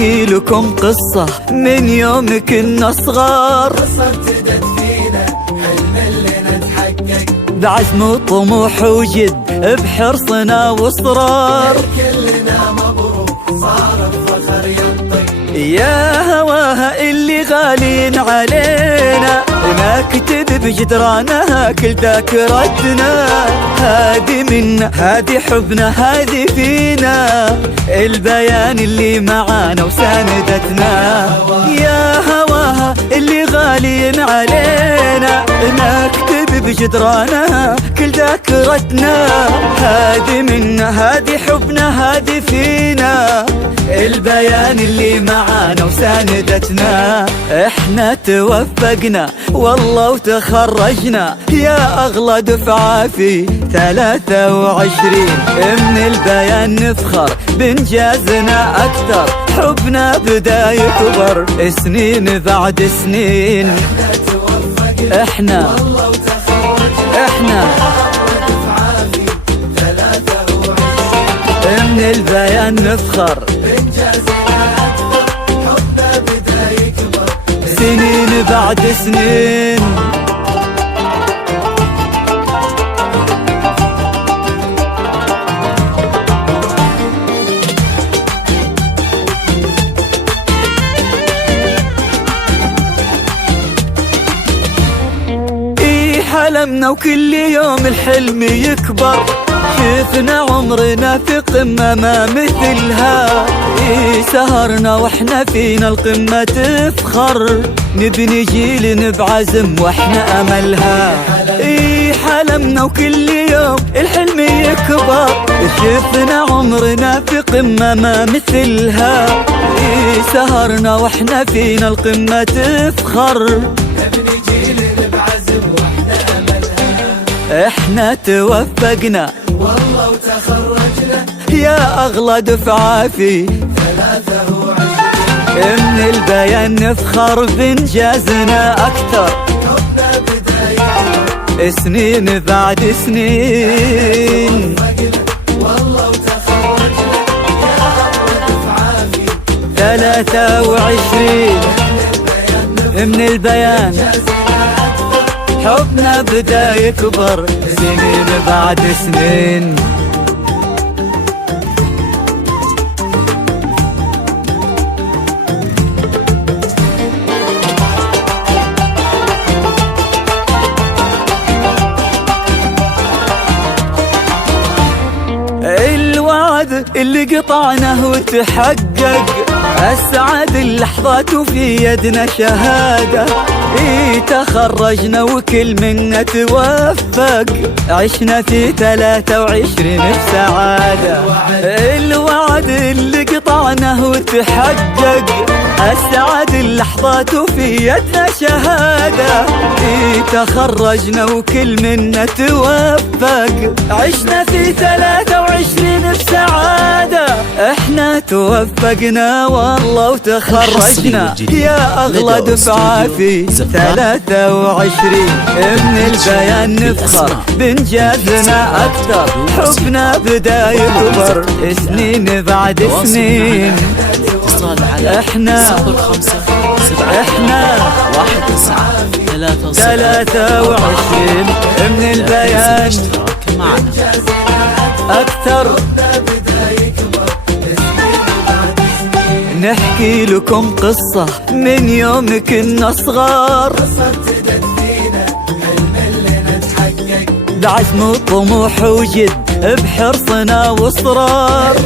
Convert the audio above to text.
نحكي لكم قصة من يوم كنا صغار، قصة ابتدت فينا حلم اللي نتحقق، بعزم وطموح وجد بحرصنا واصرار. كلنا مبروك صار الفخر ينطق، يا هواها اللي غالين علينا نكتب بجدرانها كل ذاكرتنا. هذه منا هذه حبنا هذه فينا، البيان اللي معانا وساندتنا. يا هواها اللي غالين علينا نكتب بجدرانها كل ذاكرتنا. هذه منا هذه حبنا هذه فينا، البيان اللي معانا وساندتنا. احنا توفقنا والله وتخرجنا يا اغلى دفعة في 23. من البيان نفخر بانجازنا اكثر، حبنا بدا يكبر سنين بعد سنين. احنا والله وتخرجنا احنا دفعة في 23. من البيان نفخر إنجازنا أكثر، حبنا بدا يكبر سنين بعد سنين. حلمنا وكل يوم الحلم يكبر، شفنا عمرنا في قمة ما مثلها. سهرنا واحنا فينا القمة تفخر، نبني جيل بعزم واحنا املها. حلمنا وكل يوم الحلم يكبر، شفنا عمرنا في قمة ما مثلها. سهرنا واحنا فينا القمة تفخر، نبني جيل بعزم واحنا أملها. احنا توفقنا والله وتخرجنا يا اغلى دفعة في 23. من البيان نفخر بانجازنا اكثر، حبنا بدا يكبر سنين بعد سنين. والله وتخرجنا يا أغلى دفعة في 23. من البيان حبنا بدا يكبر سنين بعد سنين. الوعد اللي قطعناه وتحقق، أسعد اللحظات وفي يدنا شهادة. تخرجنا وكل منا توفق، عشنا في 23 بسعادة. الوعد اللي قطعناه وتحقق، أسعد اللحظات وفي يدنا شهادة. تخرجنا وكل منا توفق، عشنا في 23 بسعادة. احنا توفقنا والله وتخرجنا يا اغلى دفعة في 23. من البيان نفخر بانجازنا اكثر، حبنا بدا يكبر سنين بعد سنين. احنا 23 من البيان اكثر. نحكي لكم قصة من يوم كنا صغار، قصة ابتدت فينا حلم اللي نتحقق، بعزم وطموح وجد بحرصنا واصرار.